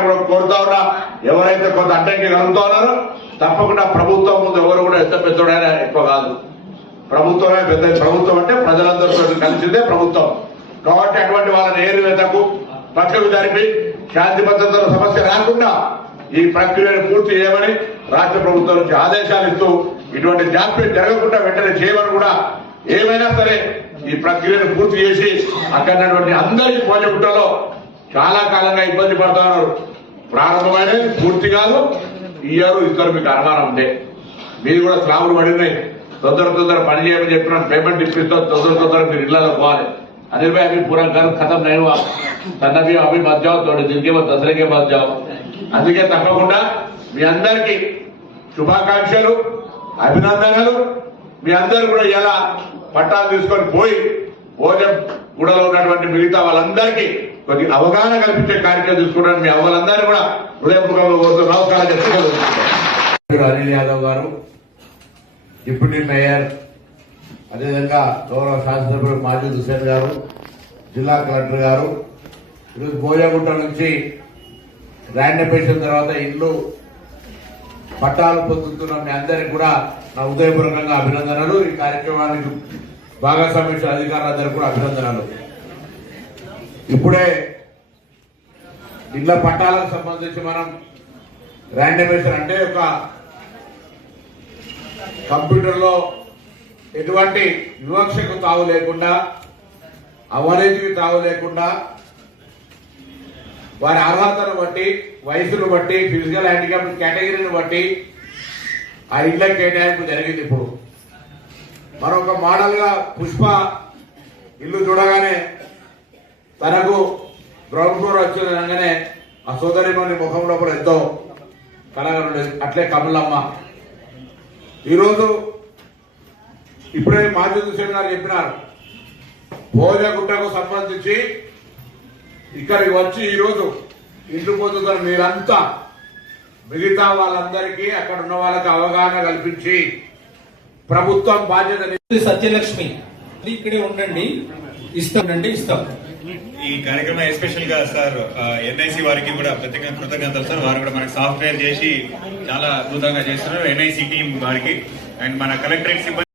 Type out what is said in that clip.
కోరుతా ఉన్నా ఎవరైతే కొంత అడ్డంకి కలుగుతా ఉన్నారో తప్పకుండా ప్రభుత్వం ముందు ఎవరు కూడా ఎంత పెద్దోడైనా ఎక్కువ కాదు. ప్రభుత్వమే పెద్ద. ప్రభుత్వం అంటే ప్రజలందరితో కలిసిందే ప్రభుత్వం. కాబట్టి అటువంటి వాళ్ళని ఏరువేతకు పక్కకు జరిపి శాంతి భద్రతల సమస్య రాకుండా ఈ ప్రక్రియను పూర్తి చేయమని రాష్ట్ర ప్రభుత్వం నుంచి ఆదేశాలు ఇస్తూ ఇటువంటి జాప్యం జరగకుండా వెంటనే చేయమని కూడా ఏమైనా సరే ఈ ప్రక్రియను పూర్తి చేసి అక్కడటువంటి అందరి పోజగుట్టలో చాలా కాలంగా ఇబ్బంది పడుతున్నారు. ప్రారంభమైనది పూర్తి కాదు. ఇయ్యారు ఇద్దరు మీకు అనుమానం ఉంటే మీరు కూడా స్లాబులు పడినాయి. తొందర పని చేయమని చెప్పిన పేమెంట్ ఇప్పిస్తాం. తొందర మీరు ఇళ్లలో పోవాలి. अनिल भाई अभी पूरा घर खत्म नहीं हुआ, तन्ना भी अभी मत जाओ, थोड़े दिन के बाद दसरे के बाद जाओ. అందుకే తప్పకుండా మీ అందరికీ శుభాకాంక్షలు, అభినందనలు. మీ అందరూ కూడా ఇలా పట్టాలు తీసుకొని పోయి భోజనం కూడలో ఉన్నటువంటి మిగతా వాళ్ళందరికీ కొద్ది అవగాహన కల్పించే కార్యక్రమం తీసుకుంటారు. మీ అవ్వలందరూ కూడా హృదయపూర్వకంగా నమస్కారం చెప్తున్నారు. అనిల్ యాదవ్ గారు, డిప్యూటీ మేయర్, అదేవిధంగా గౌరవ శాసనసభ్యుడు మాజీ హుసేన్ గారు, జిల్లా కలెక్టర్ గారు, ఈరోజు భోజగుట్ట నుంచి ర్యాండమైజేషన్ తర్వాత ఇల్లు పట్టాలు పొందుతున్న మీ అందరికీ కూడా నా హృదయపూర్వకంగా అభినందనలు. ఈ కార్యక్రమానికి భాగస్వామ్య అధికారులందరికీ కూడా అభినందనలు. ఇప్పుడే ఇళ్ల పట్టాలకు సంబంధించి మనం ర్యాండమైజేషన్ అంటే ఒక కంప్యూటర్లో ఎటువంటి వివక్షకు తావు లేకుండా, అవినీతికి తావు లేకుండా వారి అర్హతను బట్టి, వయసును బట్టి, ఫిజికల్ హ్యాండిక్యాప్ కేటగిరీని బట్టి ఆ ఇళ్ల కేటాయింపు జరిగింది. ఇప్పుడు మరొక మోడల్ గా పుష్ప ఇల్లు చూడగానే తనకు గ్రౌండ్ ఫ్లోర్ వచ్చిందనగానే ఆ సోదరిలోని ముఖం లోపల ఎంతో కలగనుండేది. అట్లే కమలమ్మ ఈరోజు ఇప్పుడే మాజీ హుసేన్ గారు చెప్పినారు, భోజగుట్టకు సంబంధించి ఇక్కడికి వచ్చి ఈరోజు ఇంటి పొందుతారు మీరంతా. మిగతా వాళ్ళందరికీ అక్కడ ఉన్న వాళ్ళకి అవగాహన కల్పించి ప్రభుత్వం బాధ్యత. సత్యలక్ష్మి ఇక్కడే ఉండండి, ఇస్తాం. ఈ కార్యక్రమం ఎస్పెషల్ గా సార్ ఎన్ఐసి వారికి కూడా ప్రత్యేక కృతజ్ఞతలు సార్. వారు కూడా మనకు సాఫ్ట్వేర్ చేసి చాలా అద్భుతంగా చేస్తున్నారు. ఎన్ఐసి టీం వారికి అండ్ మన కలెక్టరేట్ సిబ్బంది